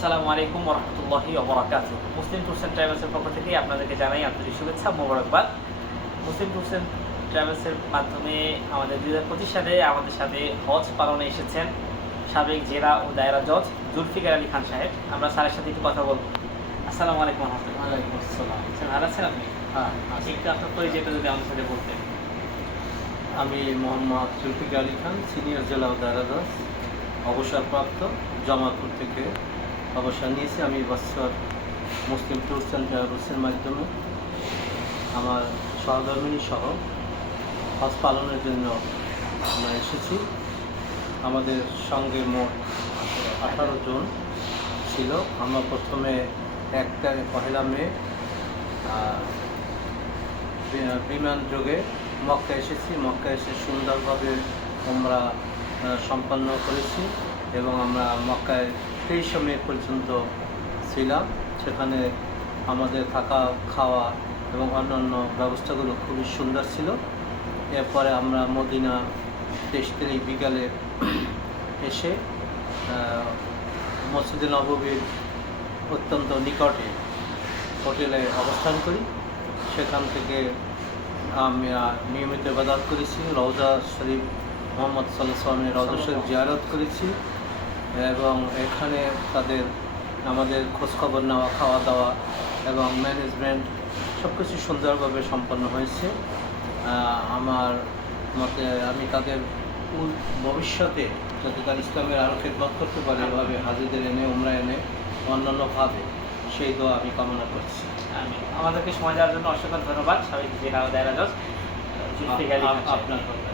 আসসালামু আলাইকুম রহমতুল্লাহি অবরাকাত মুসলিম ট্যুরস অ্যান্ড ট্রাভেলসের পক্ষ থেকে আপনাদেরকে জানাই আন্তরিক শুভেচ্ছা মোবারকবাদ। মুসলিম ট্যুরস অ্যান্ড ট্রাভেলসের মাধ্যমে আমাদের দুই হাজার পঁচিশ সালে আমাদের সাথে হজ পালনে এসেছেন সাবেক জেলা ও দায়রা জজ জুলফিকার আলী খান সাহেব। আমরা স্যারের সাথে একটু কথা বলব। আসসালামু আলাইকুম রহমতুল্লাহ স্যার ভালো আছেন আপনি? হ্যাঁ একটু আপনার পরিচয়টা যদি আমাদের সাথে বলতেন। আমি মোহাম্মদ জুলফিকার আলী খান সিনিয়র জেলা দারাদাস অবসরপ্রাপ্ত জামালপুর থেকে। অবসর নিয়েছি। আমি বছর মুসলিম ট্যুরস অ্যান্ড ট্রাভেলসের মাধ্যমে আমার সহধর্মিনী সহ হজ পালনের জন্য আমরা এসেছি। আমাদের সঙ্গে মোট আঠারো জন ছিল। আমরা প্রথমে একটা পহেলা মে বিমান যোগে মক্কা এসেছি। মক্কা এসে সুন্দরভাবে আমরা সম্পন্ন করেছি। এবং আমরা মক্কায় তেইশে মে পর্যন্ত ছিলাম সেখানে আমাদের থাকা খাওয়া এবং অন্যান্য ব্যবস্থাগুলো খুবই সুন্দর ছিল। এরপরে আমরা মদিনা তেইশ তারিখ বিকালে এসে মসজিদে নববীর অত্যন্ত নিকটে হোটেলে অবস্থান করি। সেখান থেকে আমি নিয়মিত ইবাদত করেছি। রওজা শরীফ মোহাম্মদ সাল্লাহ সাল্লামের রওজা শরীফ জিয়ারত করেছি। এবং এখানে তাদের আমাদের খোঁজখবর নেওয়া খাওয়া দাওয়া এবং ম্যানেজমেন্ট সব কিছু সুন্দরভাবে সম্পন্ন হয়েছে। আমার মতে আমি তাদের ভবিষ্যতে যাতে তার ইসলামের আরও খেদমত করতে পারে এভাবে হাজিদের এনে উমরা এনে অন্যান্যভাবে সেই দোয়া আমি কামনা করছি। আমি আমাদেরকে সময় দেওয়ার জন্য অসংখ্য ধন্যবাদ। সাবেক জেলা ও দায়রা জজ জুলফিকার আলী খান আপনার কথা।